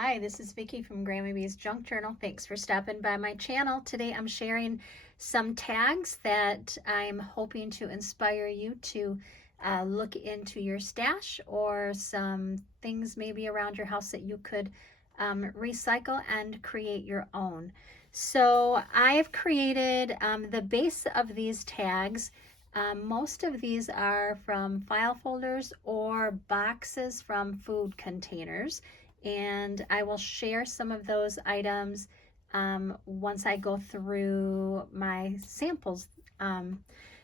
Hi, this is Vicki from Grandma Bee's Junk Journal. Thanks for stopping by my channel. Today I'm sharing some tags that I'm hoping to inspire you to look into your stash, or some things maybe around your house that you could recycle and create your own. So I've created the base of these tags. Most of these are from file folders or boxes from food containers, and I will share some of those items once I go through my samples.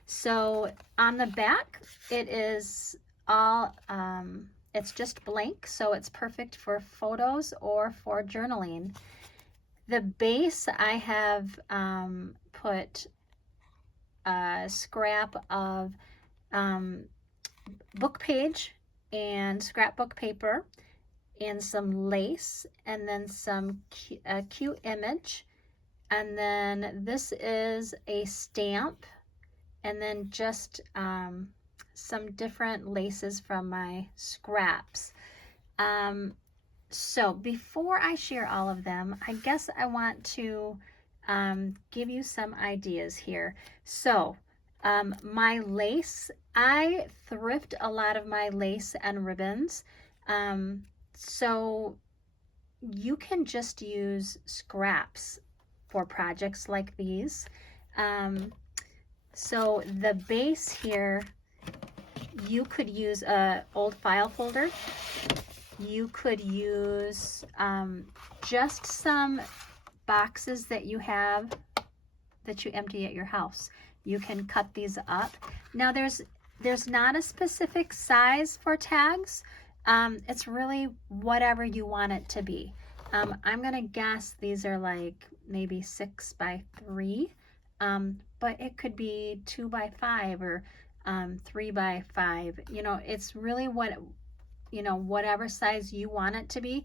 So on the back, it is all, it's just blank, so it's perfect for photos or for journaling. The base, I have put a scrap of book page and scrapbook paper, and some lace, and then some cute image, and then this is a stamp, and then just some different laces from my scraps. So before I share all of them, I guess I want to give you some ideas here. So my lace, I thrift a lot of my lace and ribbons. So you can just use scraps for projects like these. So the base here, you could use an old file folder. You could use just some boxes that you have that you empty at your house. You can cut these up. Now there's not a specific size for tags. It's really whatever you want it to be. I'm gonna guess these are like maybe 6 by 3, but it could be 2 by 5 or 3 by 5. You know, it's really whatever size you want it to be.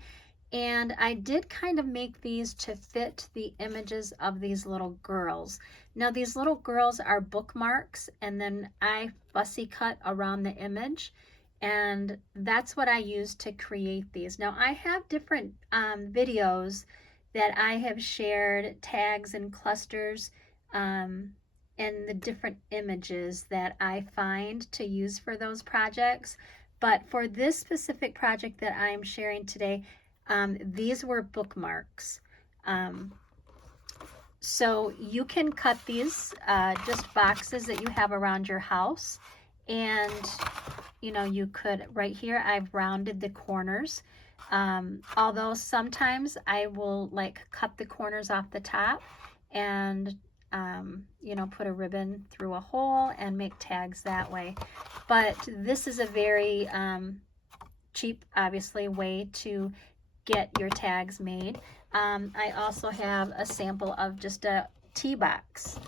And I did kind of make these to fit the images of these little girls. Now these little girls are bookmarks, and then I fussy cut around the image, and that's what I used to create these. Now I have different videos that I have shared tags and clusters and the different images that I find to use for those projects. But for this specific project that I'm sharing today, these were bookmarks. So you can cut these just boxes that you have around your house, and you could, right here I've rounded the corners, although sometimes I will like cut the corners off the top and put a ribbon through a hole and make tags that way. But this is a very cheap, obviously, way to get your tags made. I also have a sample of just a tea box.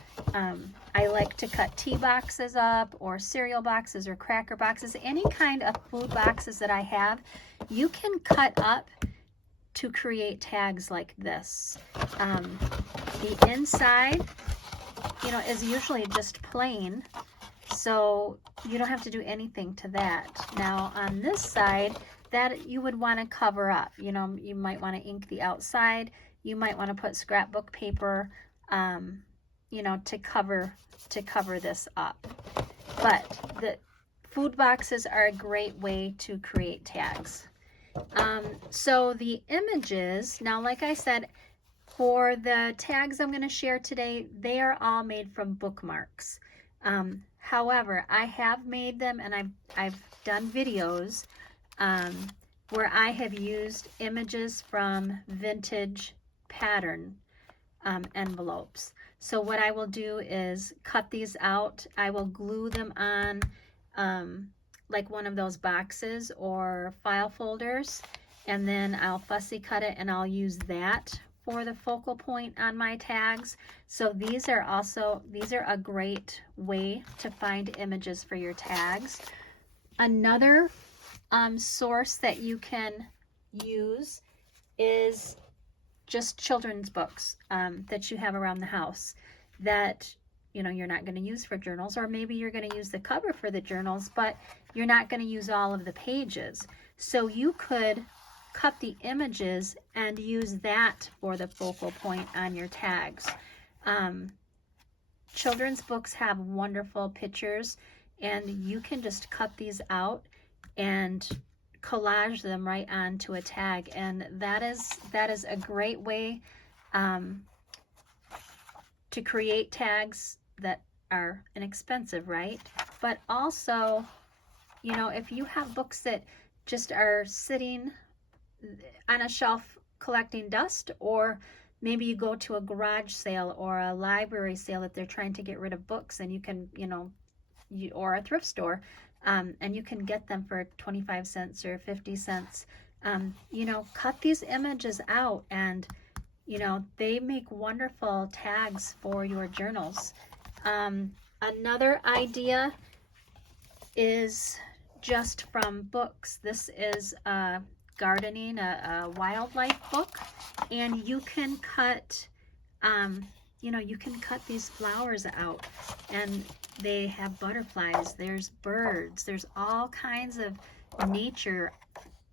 I like to cut tea boxes up, or cereal boxes, or cracker boxes, any kind of food boxes that I have. You can cut up to create tags like this. The inside, is usually just plain, so you don't have to do anything to that. Now on this side, that you would want to cover up. You might want to ink the outside. You might want to put scrapbook paper, to cover this up. But the food boxes are a great way to create tags. So the images, now like I said, for the tags I'm going to share today, they are all made from bookmarks. However, I have made them, and I've done videos where I have used images from vintage pattern envelopes. So what I will do is cut these out. I will glue them on like one of those boxes or file folders, and then I'll fussy cut it, and I'll use that for the focal point on my tags. So these are a great way to find images for your tags. Another source that you can use is just children's books that you have around the house that you're not going to use for journals, or maybe you're going to use the cover for the journals, but you're not going to use all of the pages. So you could cut the images and use that for the focal point on your tags. Children's books have wonderful pictures, and you can just cut these out and collage them right onto a tag, and that is a great way to create tags that are inexpensive, right? But also, you know, if you have books that just are sitting on a shelf collecting dust, or maybe you go to a garage sale or a library sale that they're trying to get rid of books, and you can, you know, or a thrift store, and you can get them for 25 cents or 50 cents. You know, cut these images out, and you know, they make wonderful tags for your journals. Another idea is just from books. This is gardening, a wildlife book, and you can cut, you know, you can cut these flowers out, and they have butterflies, there's birds, there's all kinds of nature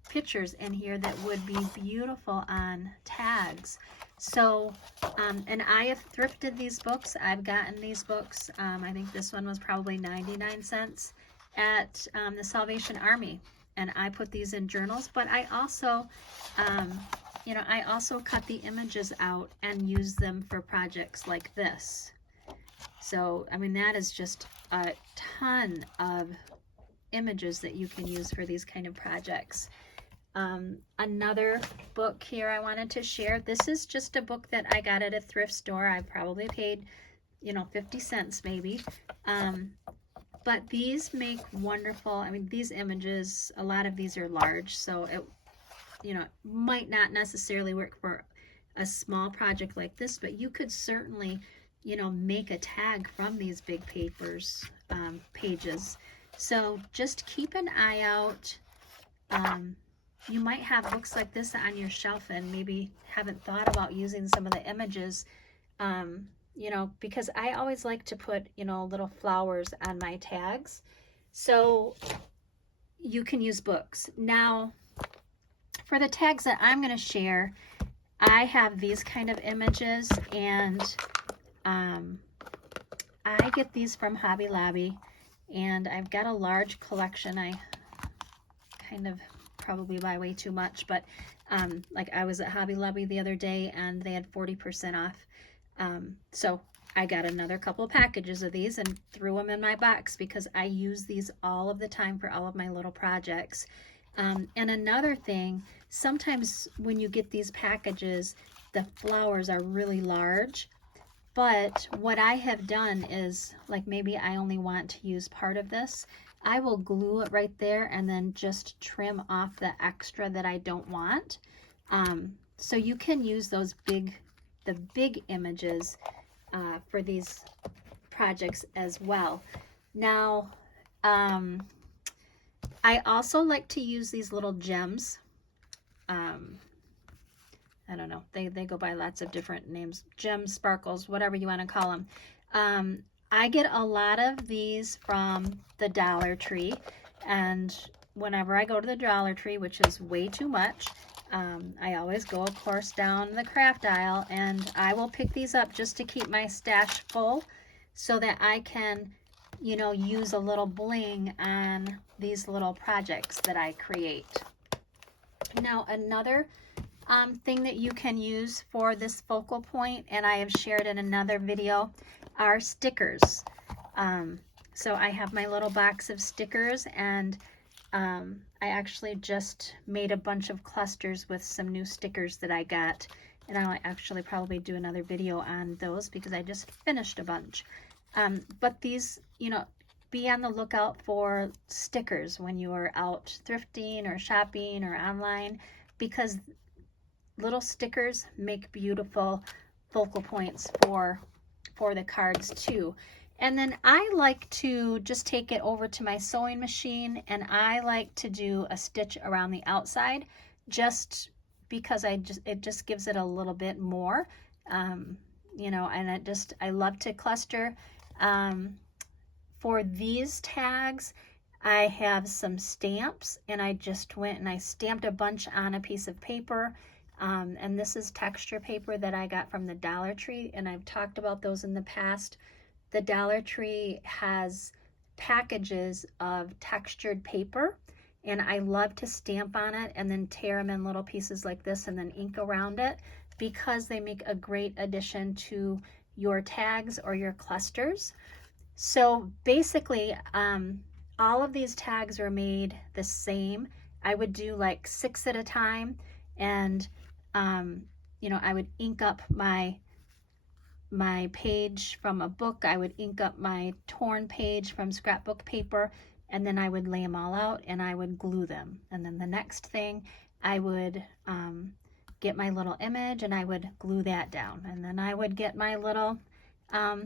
pictures in here that would be beautiful on tags. So, and I have thrifted these books. I've gotten these books. I think this one was probably 99 cents at the Salvation Army. And I put these in journals, but I also, you know, I also cut the images out and use them for projects like this. So, I mean, that is just a ton of images that you can use for these kind of projects. Another book here I wanted to share. This is just a book that I got at a thrift store. I probably paid, you know, 50 cents maybe. But these make wonderful, I mean, these images, a lot of these are large, so it, you know, might not necessarily work for a small project like this, but you could certainly, you know, make a tag from these big pages. So just keep an eye out. You might have books like this on your shelf and maybe haven't thought about using some of the images, you know, because I always like to put, you know, little flowers on my tags. So you can use books. Now, for the tags that I'm going to share, I have these kind of images, and I get these from Hobby Lobby, and I've got a large collection. I kind of probably buy way too much, but like I was at Hobby Lobby the other day and they had 40% off. So I got another couple of packages of these and threw them in my box because I use these all of the time for all of my little projects. And another thing, sometimes when you get these packages, the flowers are really large. But what I have done is, like, maybe I only want to use part of this. I will glue it right there and then just trim off the extra that I don't want. So you can use those the big images for these projects as well. Now, I also like to use these little gems. I don't know, they go by lots of different names, gems, sparkles, whatever you want to call them. I get a lot of these from the Dollar Tree, and whenever I go to the Dollar Tree, which is way too much, I always go, of course, down the craft aisle, and I will pick these up just to keep my stash full so that I can, you know, use a little bling on these little projects that I create. Now, another thing that you can use for this focal point, and I have shared in another video, are stickers. So I have my little box of stickers, and I actually just made a bunch of clusters with some new stickers that I got, and I'll actually probably do another video on those because I just finished a bunch. But these, you know, be on the lookout for stickers when you are out thrifting or shopping or online, because little stickers make beautiful focal points for the cards too. And then I like to just take it over to my sewing machine, and I like to do a stitch around the outside just because it just gives it a little bit more, you know, and I love to cluster. For these tags, I have some stamps, and I just went and I stamped a bunch on a piece of paper. And this is texture paper that I got from the Dollar Tree, and I've talked about those in the past. The Dollar Tree has packages of textured paper, and I love to stamp on it and then tear them in little pieces like this and then ink around it, because they make a great addition to your tags or your clusters. So basically, all of these tags are made the same. I would do like 6 at a time, and I would ink up my page from a book. I would ink up my torn page from scrapbook paper, and then I would lay them all out and I would glue them. And then the next thing, I would get my little image and I would glue that down. And then I would get my little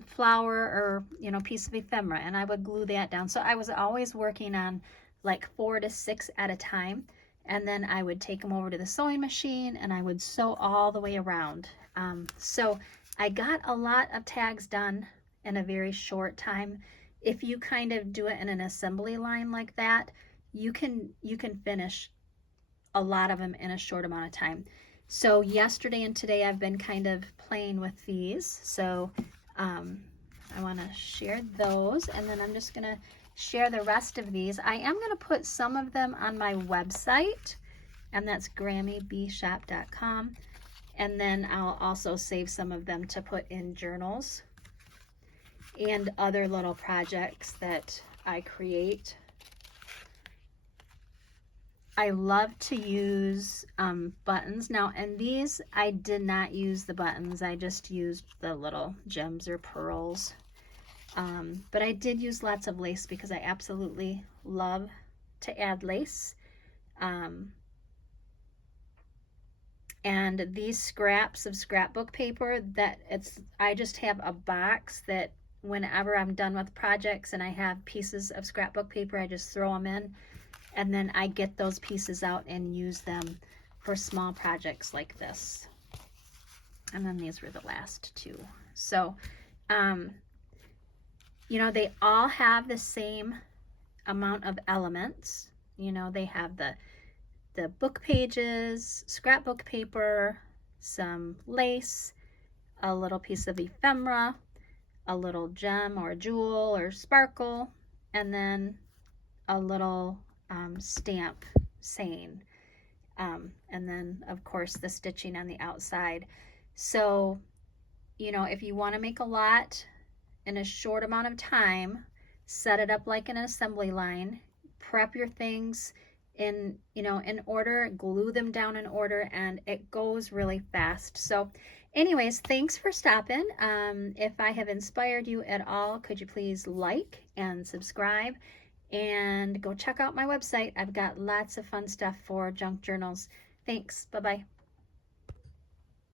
flower or piece of ephemera, and I would glue that down. So I was always working on like 4 to 6 at a time, and then I would take them over to the sewing machine and I would sew all the way around. So I got a lot of tags done in a very short time. If you kind of do it in an assembly line like that, you can finish a lot of them in a short amount of time. So yesterday and today I've been kind of playing with these. So I want to share those, and then I'm just going to share the rest of these. I am going to put some of them on my website, and that's grammybshop.com. And then I'll also save some of them to put in journals and other little projects that I create. I love to use buttons. Now, in these, I did not use the buttons. I just used the little gems or pearls. But I did use lots of lace because I absolutely love to add lace. And these scraps of scrapbook paper, I just have a box that whenever I'm done with projects and I have pieces of scrapbook paper, I just throw them in, and then I get those pieces out and use them for small projects like this. And then these were the last two. So, they all have the same amount of elements. They have the book pages, scrapbook paper, some lace, a little piece of ephemera, a little gem or jewel or sparkle, and then a little stamp saying, and then of course the stitching on the outside. So, if you want to make a lot in a short amount of time, set it up like an assembly line, prep your things in order, glue them down in order, and it goes really fast. So anyways, thanks for stopping. If I have inspired you at all, could you please like and subscribe, and go check out my website. I've got lots of fun stuff for junk journals. Thanks. Bye-bye.